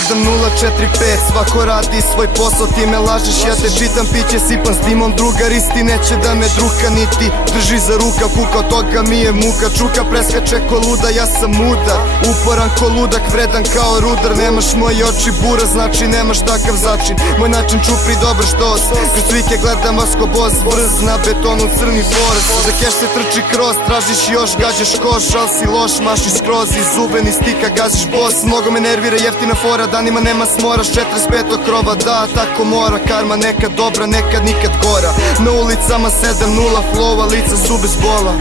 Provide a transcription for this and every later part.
7045, svako radi svoj posao, ti me lažeš, ja te čitam, piće sipan s dimom, drugar isti neće da me druka, niti drži za ruka, kuka od toga mi je muka, čuka preskače ko luda, ja sam muda, uporan ko ludak, vredan kao rudar, nemaš moje oči bura, znači nemaš takav začin, moj način čupri dobar štos, kroz svike gledam vas ko boss, brz na betonu crni forest, za keš se trči kroz, tražiš još, gađaš koš, al si loš, maši skroz, iz zubeni stika gaziš boss, mnogo me nervira jeftina fora, danima nema smora, 45 krova, da, tako mora, karma nekad dobra, nekad nikad gora, na ulicama 7-0 flova, lica su bez bola,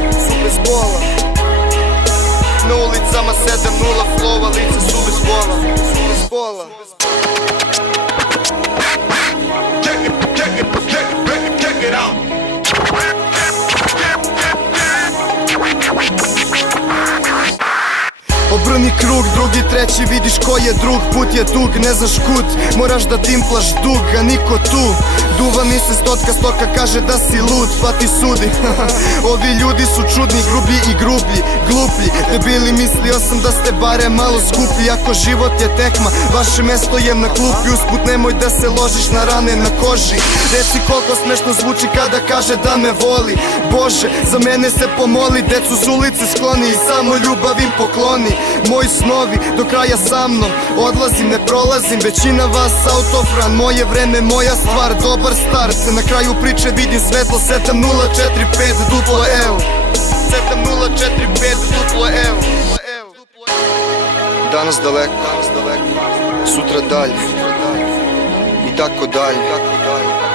na ulicama 7-0 flova, lica su bez bola. Check it out. Obrni krug, drugi, treći, vidiš ko je drug, put je dug, ne znaš kud, moraš da timplaš dug, a niko tu. Duva mi se stoka kaže da si lud, pa ti sudi. Ovi ljudi su čudni, grublji i grublji, gluplji, debili, mislio sam da ste bare malo skuplji, ako život je tekma, vaše mesto je na klupi, usput nemoj da se ložiš na rane na koži. Reci koliko smešno zvuči kada kaže da me voli, Bože, za mene se pomoli, decu s ulice skloni i samo ljubav im pokloni. Moji snovi do kraja sa mnom, odlazim, ne prolazim, većina vas autofran, moje vreme, moja stvar, dobar start, na kraju priče vidim svetlo, 7045 duplo L, 7045 duplo L. Danas daleko, sutra dalje, i tako dalje.